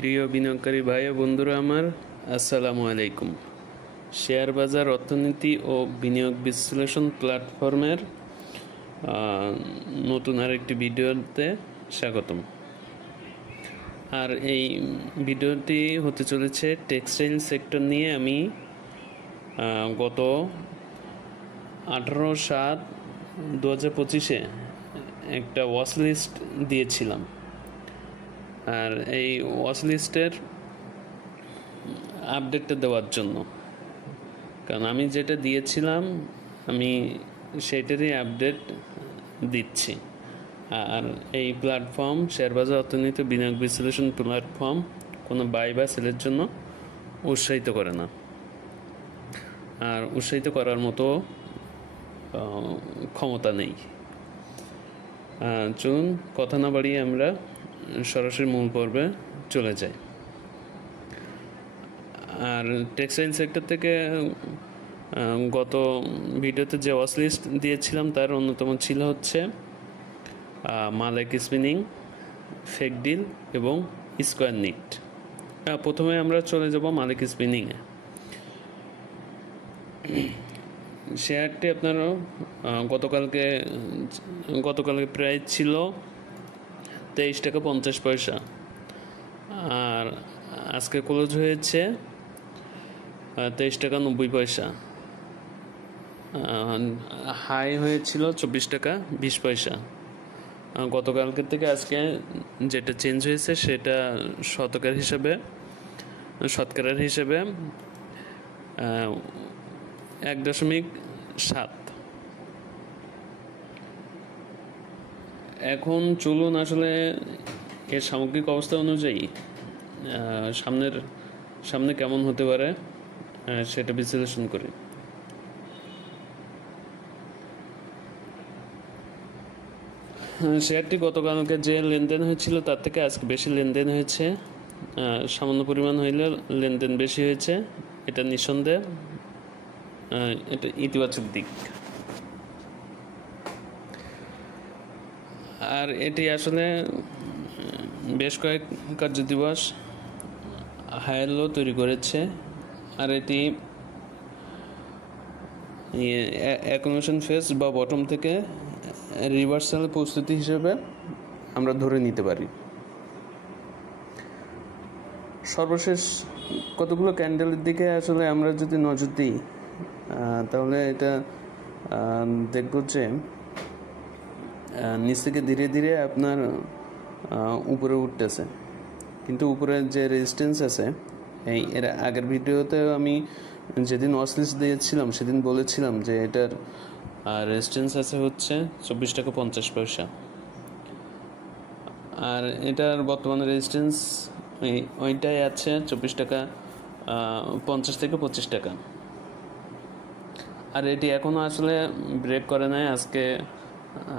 প্রিয় বিনিয়োগকারী ভাই ও বন্ধুরা আমার, আসসালামু আলাইকুম। শেয়ার বাজার অর্থনীতি ও বিনিয়োগ বিশ্লেষণ প্ল্যাটফর্মের নতুন আরেকটি ভিডিওতে স্বাগতম। আর এই ভিডিওটি হতে চলেছে টেক্সটাইল সেক্টর নিয়ে। আমি গত 18/7/2025 একটা ওয়াচ লিস্ট দিয়েছিলাম। আর এই ওয়াচ লিস্টের আপডেটটা দেওয়ার জন্য, কারণ আমি যেটা দিয়েছিলাম আমি সেটারই আপডেট দিচ্ছি। আর এই প্ল্যাটফর্ম শেয়ার বাজার অর্থনীতি বিনিয়োগ বিশ্লেষণ প্ল্যাটফর্ম কোনো বাই বা সেলের জন্য উৎসাহিত করে না, আর উৎসাহিত করার মতো ক্ষমতা নেই। চলুন কথা না বাড়িয়ে আমরা সরাসরি মূল পর্বে চলে যাই। আর টেক্সটাইল সেক্টর থেকে গত ভিডিওতে যে ওয়াচ লিস্ট দিয়েছিলাম তার অন্যতম ছিল হচ্ছে মালেক স্পিনিং, ফেক ডিল এবং স্কোয়ার নিট। প্রথমে আমরা চলে যাব মালেক স্পিনিংয়ে। শেয়ারটি আপনারা গতকালকে প্রাইস ছিল 23 টাকা 50 পয়সা, আর আজকে ক্লোজ হয়েছে 23 টাকা 90 পয়সা। হাই হয়েছিল 24 টাকা 20 পয়সা। গতকালকের থেকে আজকে যেটা চেঞ্জ হয়েছে সেটা শতকরার হিসাবে 1.7। এখন চলুন আসলে এর সামগ্রিক অবস্থা অনুযায়ী সামনে কেমন হতে পারে সেটা বিশ্লেষণ করি। শেয়ারটি গতকালকে যে লেনদেন হয়েছিল তার থেকে আজকে বেশি লেনদেন হয়েছে। সামান্য পরিমাণ হইলে লেনদেন বেশি হয়েছে, এটা নিঃসন্দেহে এটা ইতিবাচক দিক। আর এটি আসলে বেশ কয়েক কার্যদিবস হায়ার লো তৈরি করেছে, আর এটি অ্যাকুমুলেশন ফেজ বা বটম থেকে রিভার্সাল প্রস্তুতি হিসেবে আমরা ধরে নিতে পারি। সর্বশেষ কতগুলো ক্যান্ডেলের দিকে আসলে আমরা যদি নজর দিই তাহলে এটা দেখব যে নিচ থেকে ধীরে ধীরে আপনার উপরে উঠতেছে, কিন্তু উপরে যে রেজিস্ট্যান্স আছে, এর আগের ভিডিওতে আমি যেদিন ওয়াচ লিস্ট দিয়েছিলাম সেদিন বলেছিলাম যে এটার রেজিস্ট্যান্স আছে হচ্ছে 24 টাকা 50 পয়সা, আর এটার বর্তমানে রেজিস্ট্যান্স ওইটাই আছে 24 টাকা 50 থেকে 25 টাকা। আর এটি এখনও আসলে ব্রেক করে নাই।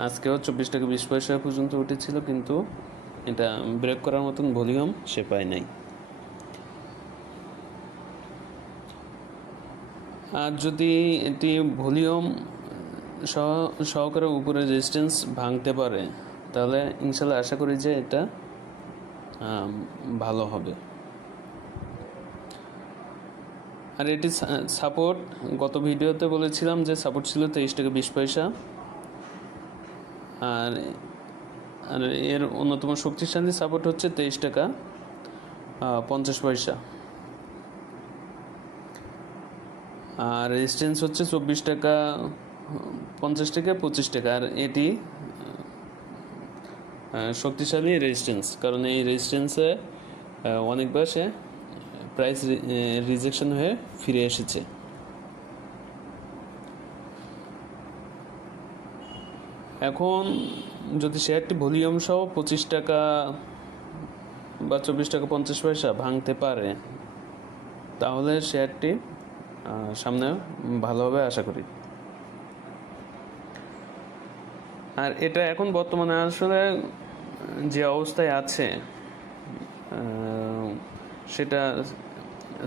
আজকেও 24 টাকা 20 পয়সা পর্যন্ত উঠেছিল, কিন্তু এটা ব্রেক করার মতন ভলিউম সে পায় নাই। আর যদি এটি ভলিউম সহকারে উপরে রেজিস্ট্যান্স ভাঙতে পারে তাহলে ইনশাল্লাহ আশা করি যে এটা ভালো হবে। আর এটি সাপোর্ট, গত ভিডিওতে বলেছিলাম যে সাপোর্ট ছিল 23 টাকা 20 পয়সা, আর এর অন্যতম শক্তিশালী সাপোর্ট হচ্ছে 23 টাকা 50 পয়সা, আর রেজিস্ট্যান্স হচ্ছে 24 টাকা 50 থেকে 25 টাকা। আর এটি শক্তিশালী রেজিস্ট্যান্স, কারণ এই রেজিস্ট্যান্সে অনেকবার সে প্রাইস রিজেকশন হয়ে ফিরে এসেছে। এখন যদি শেয়ারটি ভলিউম সহ 25 টাকা বা 24 টাকা 50 পয়সা ভাঙতে পারে তাহলে শেয়ারটি সামনে ভালো হবে আশা করি। আর এটা এখন বর্তমানে আসলে যে অবস্থায় আছে সেটা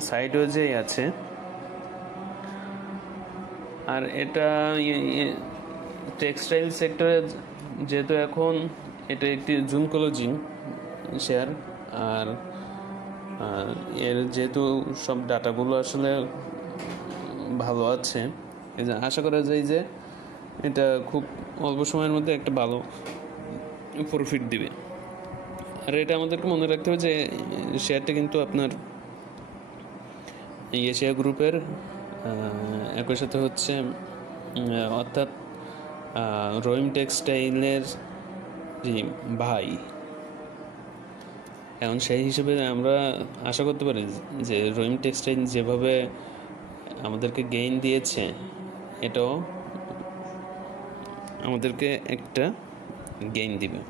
সাইডওয়েজেই আছে। আর এটা টেক্সটাইল সেক্টরে যেহেতু এখন এটা একটি জুন ক্লোজিং শেয়ার, আর এর যেহেতু সব ডাটাগুলো আসলে ভালো আছে, এই যে আশা করা যায় যে এটা খুব অল্প সময়ের মধ্যে একটা ভালো প্রফিট দিবে। আর এটা আমাদেরকে মনে রাখতে হবে যে শেয়ারটা কিন্তু আপনার এশিয়া গ্রুপের একই সাথে হচ্ছে অর্থাৎ রহিম টেক্সটাইলের যে ভাই। এখন সেই হিসেবে আমরা আশা করতে পারি যে রহিম টেক্সটাইল যেভাবে আমাদেরকে গেইন দিয়েছে, এটাও আমাদেরকে একটা গেইন দিবে।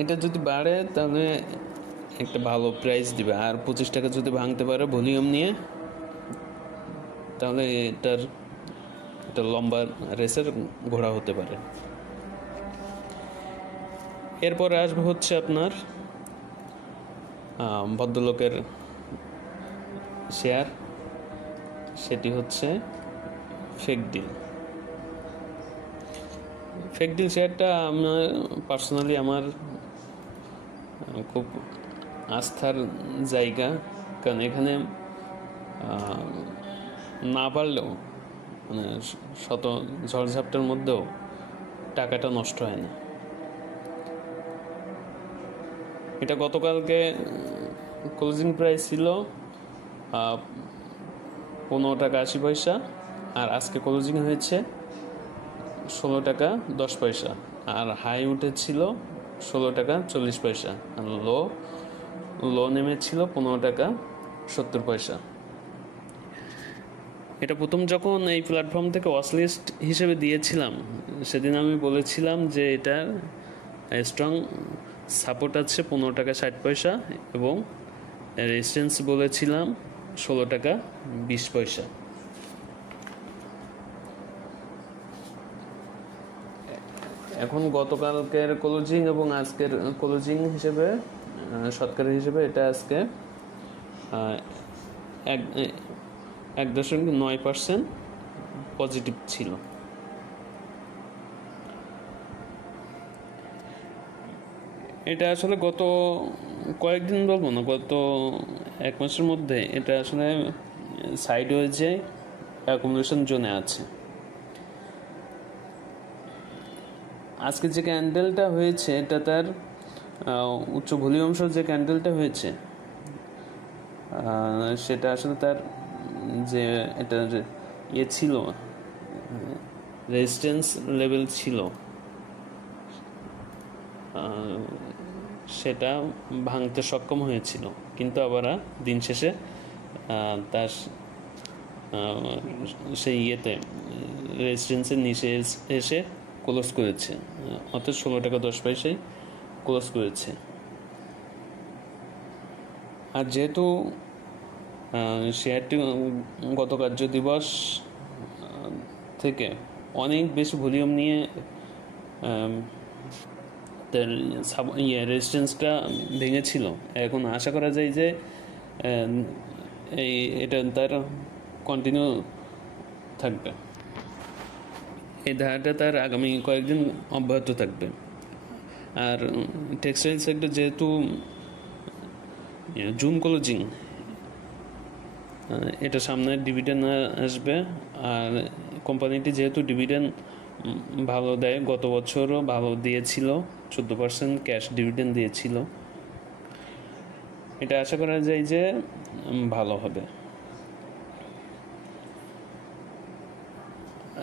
এটা যদি বাড়ে তাহলে একটা ভালো প্রাইস দিবে, আর 25 টাকা যদি ভাঙতে পারে ভলিউম নিয়ে, তাহলে এটার একটা লম্বা রেসের ঘোড়া হতে পারে। এরপরে আসবে হচ্ছে আপনার ভদ্রলোকের শেয়ার, সেটি হচ্ছে ফেকডিল। ফেকডিল শেয়ারটা আমার পার্সোনালি আমার খুব আস্থার জায়গা, কারণ এখানে না পারলেও মানে শত ঝড়ঝাপটার মধ্যেও টাকাটা নষ্ট হয় না। এটা গতকালকে ক্লোজিং প্রাইস ছিল 15 টাকা 80 পয়সা, আর আজকে ক্লোজিং হয়েছে 16 টাকা 10 পয়সা, আর হাই উঠেছিল 16 টাকা 40 পয়সা, আর লো নেমেছিল 15 টাকা 70 পয়সা। এটা প্রথম যখন এই প্ল্যাটফর্ম থেকে ওয়াচলিস্ট হিসেবে দিয়েছিলাম, সেদিন আমি বলেছিলাম যে এটার স্ট্রং সাপোর্ট আছে 15 টাকা 60 পয়সা, এবং রেজিস্ট্যান্স বলেছিলাম 16 টাকা 20 পয়সা। এখন গতকালকের ক্লোজিং এবং আজকের ক্লোজিং হিসেবে শতকরা হিসেবে এটা আজকে 1.9% পজিটিভ ছিল। এটা আসলে গত কয়েকদিন বলবো না, গত 1 মাসের মধ্যে এটা আসলে সাইডওয়েজে অ্যাকুমুলেশন জোনে আছে। আজকে যে ক্যান্ডেলটা হয়েছে এটা তার উচ্চ ভলিউম সহ যে ক্যান্ডেলটা হয়েছে, সেটা আসলে তার যে এটা ছিল রেজিস্ট্যান্স লেভেল ছিল, সেটা ভাঙতে সক্ষম হয়েছিল, কিন্তু আবার দিন শেষে তার সেই রেজিস্ট্যান্সের নিচে এসে ক্লোজ করেছে, অর্থাৎ 16 টাকা 10 পয়সায় ক্লোজ করেছে। আর যেহেতু শেয়ারটি গত কার্য দিবস থেকে অনেক বেশি ভলিউম নিয়ে তার রেজিস্ট্যান্সটা ভেঙেছিল, এখন আশা করা যায় যে এটা তার কন্টিনিউ থাকবে, এই ধারাটা তার আগামী কয়েকদিন অব্যাহত থাকবে। আর টেক্সটাইল সেক্টর যেহেতু জুন ক্লোজিং, এটা সামনে ডিভিডেন্ড আসবে, আর কোম্পানিটি যেহেতু ডিভিডেন্ড ভালো দেয়, গত বছরও ভালো দিয়েছিল, 14% ক্যাশ ডিভিডেন্ড দিয়েছিল, এটা আশা করা যায় যে ভালো হবে।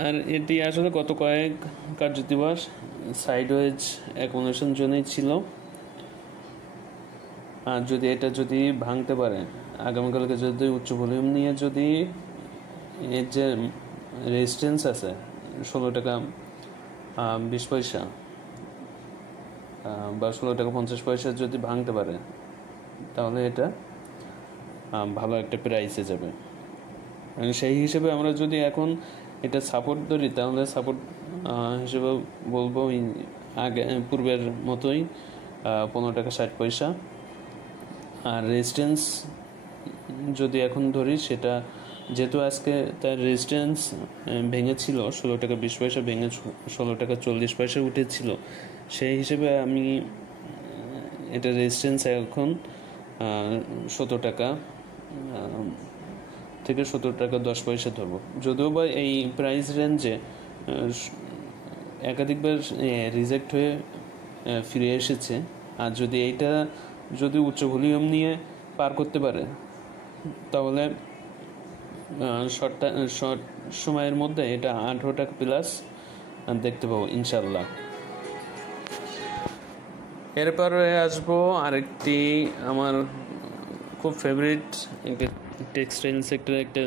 আর এটি আসলে গত কয়েক কার্যদিবস সাইডওয়েজ অ্যাকুমুলেশন জোনেই ছিল, আর যদি ভাঙতে পারে আগামীকালকে, যদি উচ্চ ভলিউম নিয়ে যদি এর যে রেজিস্ট্যান্স আছে 16 টাকা 20 পয়সা বা 16 টাকা 50 পয়সা যদি ভাঙতে পারে, তাহলে এটা ভালো একটা প্রাইসে যাবে। সেই হিসেবে আমরা যদি এখন এটা সাপোর্ট ধরি, তাহলে সাপোর্ট হিসেবে বলবো আগে পূর্বের মতোই 15 টাকা 60 পয়সা। আর রেজিস্ট্যান্স যদি এখন ধরি, সেটা যেহেতু আজকে তার রেজিস্ট্যান্স ভেঙেছিল 16 টাকা 20 পয়সা ভেঙে 16 টাকা 40 পয়সা উঠেছিল, সেই হিসেবে আমি এটা রেজিস্ট্যান্স এখন 17 টাকা থেকে 17 টাকা 10 পয়সা ধরবো। যদিও বা এই প্রাইস রেঞ্জে একাধিকবার রিজেক্ট হয়ে ফিরে এসেছে, আর যদি এইটা উচ্চ ভলিউম নিয়ে পার করতে পারে তাহলে শর্ট সময়ের মধ্যে এটা 18 টাকা প্লাস দেখতে পাবো ইনশাল্লাহ। এরপরে আসবো আরেকটি আমার খুব ফেভারিট একটা টেক্সটাইল সেক্টরের একটা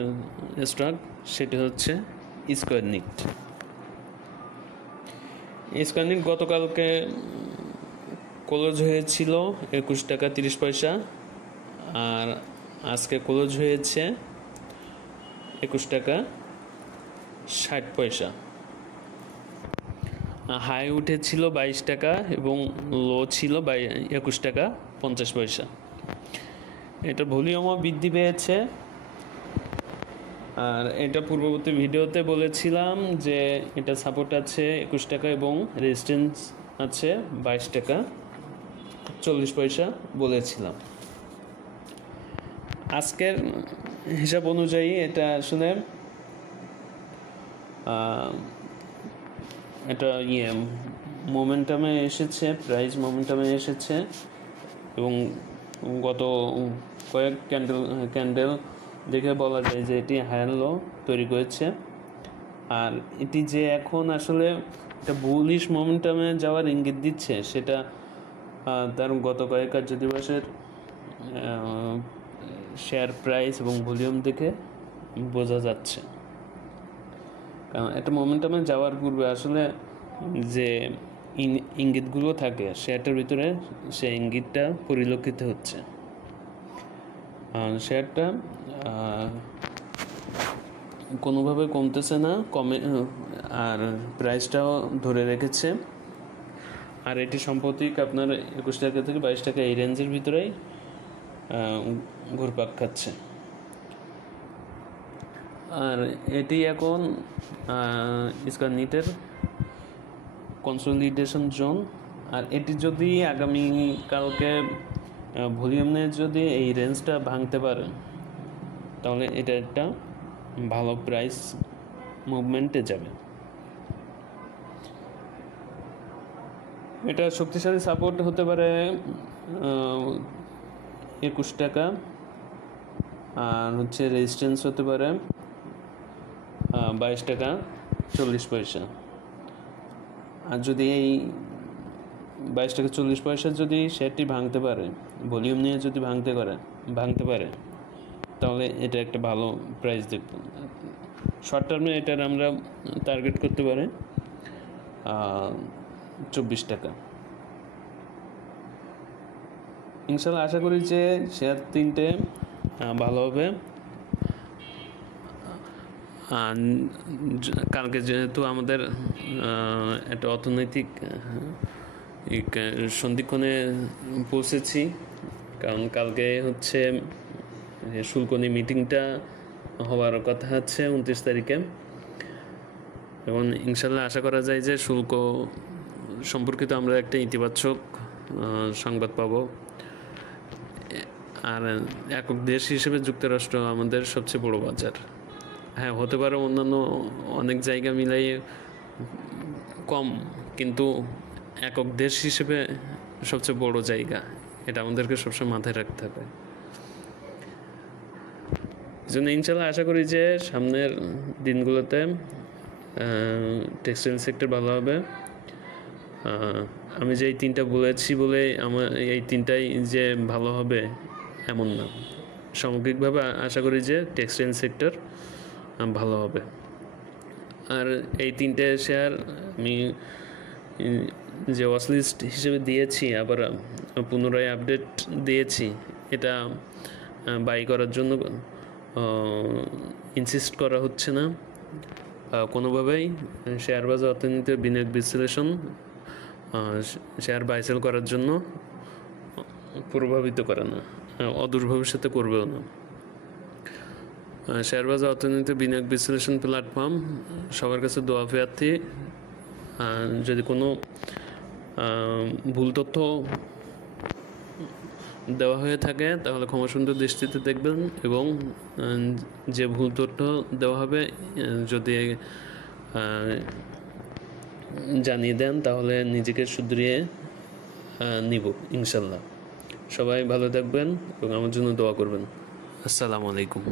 স্টক, সেটি হচ্ছে স্কয়ারনিট। স্কয়ারনিট গতকালকে ক্লোজ হয়েছিল 21 টাকা 30 পয়সা, আর আজকে ক্লোজ হয়েছে 21 টাকা 60 পয়সা। হাই উঠেছিল 22 টাকা এবং লো ছিল 21 টাকা 50 পয়সা। এটা ভলিউমও বৃদ্ধি পেয়েছে, আর এটা পূর্ববর্তী ভিডিওতে বলেছিলাম যে এটা সাপোর্ট আছে 21 টাকা এবং রেজিস্ট্যান্স আছে 22 টাকা 40 পয়সা বলেছিলাম। আজকের হিসাব অনুযায়ী এটা আসলে এটা মোমেন্টামে এসেছে, প্রাইস মোমেন্টামে এসেছে এবং গত কয়েক ক্যান্ডেল দেখে বলা যায় যে এটি হায়ার লো তৈরি করেছে। আর এটি যে এখন আসলে একটা বুলিশ মোমেন্টামে যাওয়ার ইঙ্গিত দিচ্ছে সেটা তার গত কয়েক কার্যদিবসের শেয়ার প্রাইস এবং ভলিউম দেখে বোঝা যাচ্ছে। কারণ একটা মোমেন্টামে যাওয়ার পূর্বে আসলে যে ইঙ্গিতগুলো থাকে শেয়ারটার ভিতরে সেই ইঙ্গিতটা পরিলক্ষিত হচ্ছে। শেয়ারটা কোনোভাবে কমতেছে না, আর প্রাইসটাও ধরে রেখেছে। আর এটি সাম্প্রতিক আপনার 21 টাকা থেকে 22 টাকা এই রেঞ্জের ভিতরেই ঘুরপাক খাচ্ছে। আর এটি এখন স্কয়ারনিটের কনসলিডেশন জোন, আর এটি যদি আগামীকালকে ভলিউম নিয়ে যদি এই রেঞ্জটা ভাঙতে পারে তাহলে এটা একটা ভালো প্রাইস মুভমেন্টে যাবে। এটা শক্তিশালী সাপোর্ট হতে পারে 21 টাকা, আর হচ্ছে রেজিস্ট্যান্স হতে পারে 22 টাকা 40 পয়সা। আর যদি এই 22 টাকা 40 পয়সা যদি শেয়ারটি ভাঙতে পারে, ভলিউম নিয়ে যদি ভাঙতে পারে তাহলে এটা একটা ভালো প্রাইস দেখব। শর্ট টার্মে এটার আমরা টার্গেট করতে পারি 24 টাকা। ইনশাল্লাহ আশা করি যে শেয়ার তিনটে ভালো হবে। কালকে যেহেতু আমাদের একটা অর্থনৈতিক সন্ধিক্ষণে পৌঁছেছি, কারণ কালকে হচ্ছে শুল্ক নিয়ে মিটিংটা হওয়ার কথা আছে 29 তারিখে, এবং ইনশাল্লাহ আশা করা যায় যে শুল্ক সম্পর্কিত আমরা একটা ইতিবাচক সংবাদ পাব। আর একক দেশ হিসেবে যুক্তরাষ্ট্র আমাদের সবচেয়ে বড় বাজার। হ্যাঁ, হতে পারে অন্যান্য অনেক জায়গা মিলাই কম, কিন্তু একক দেশ হিসেবে সবচেয়ে বড় জায়গা, এটা আমাদেরকে সবসময় মাথায় রাখতে হবে। এই জন্য ইনশাল্লাহ আশা করি যে সামনের দিনগুলোতে টেক্সটাইল সেক্টর ভালো হবে। আমি যে এই তিনটা বলেছি বলে আমার এই তিনটাই যে ভালো হবে এমন না, সামগ্রিকভাবে আশা করি যে টেক্সটাইল সেক্টর ভালো হবে। আর এই তিনটে শেয়ার আমি যে ওয়াচলিস্ট হিসেবে দিয়েছি, আবার পুনরায় আপডেট দিয়েছি, এটা বাই করার জন্য ইনসিস্ট করা হচ্ছে না কোনোভাবেই। শেয়ার বাজার অর্থনীতির বিনিয়োগ বিশ্লেষণ শেয়ার বাই সেল করার জন্য প্রভাবিত করে না, অদূর ভবিষ্যতে করবেও না। শেয়ার বাজার অর্থনীতি বিনিয়োগ বিশ্লেষণ প্ল্যাটফর্ম সবার কাছে দোয়া প্রার্থী। যদি কোনো ভুল তথ্য দেওয়া হয়ে থাকে তাহলে ক্ষমাসুন্দর দৃষ্টিতে দেখবেন, এবং যে ভুল তথ্য দেওয়া হবে যদি জানিয়ে দেন তাহলে নিজেকে শুধরিয়ে নিব ইনশাল্লাহ। সবাই ভালো থাকবেন এবং আমার জন্য দোয়া করবেন। আসসালামু আলাইকুম।